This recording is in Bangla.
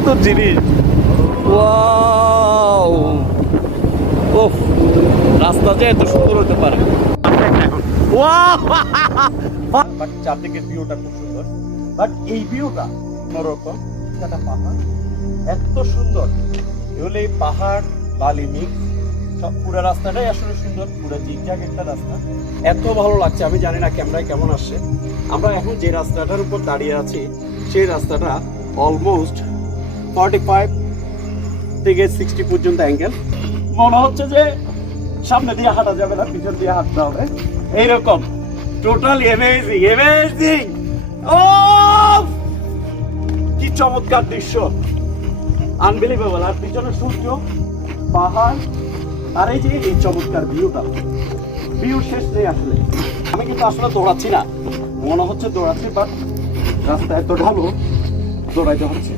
সুন্দর জিনিস। ওয়াও, ওফ, রাস্তা যে এত সুন্দর হতে পারে। ওয়াও, বাট চারদিকের ভিউটা খুব সুন্দর। বাট এই ভিউটা অন্যরকম। একটা পাহাড় এত সুন্দর, এগুলো এই পাহাড় বালি মিক্স সব, পুরো রাস্তাটাই আসলে সুন্দর, পুরো জিগজাগ একটা রাস্তা। এত ভালো লাগছে, আমি জানি না ক্যামেরায় কেমন আসছে। আমরা এখন যে রাস্তাটার উপর দাঁড়িয়ে আছি সেই রাস্তাটা অলমোস্ট 45 থেকে 60 পর্যন্ত অ্যাঙ্গেল। মনে হচ্ছে যে সামনে দিয়ে হাঁটা যাবে না, পিছন দিয়ে হাঁটতে হবে এইরকম। Totally amazing amazing. ও কি চমৎকার দৃশ্য, আনবিলিভেবল। আর পিছনে সূর্য, পাহাড়, আর এই যে এই চমৎকার ভিউটা, ভিউ শেষ নেই আসলে। আমি কিন্তু আসলে দৌড়াচ্ছি না, মনে হচ্ছে দৌড়াচ্ছি, বাট রাস্তা এত ঢালু দৌড়াইতে হচ্ছে।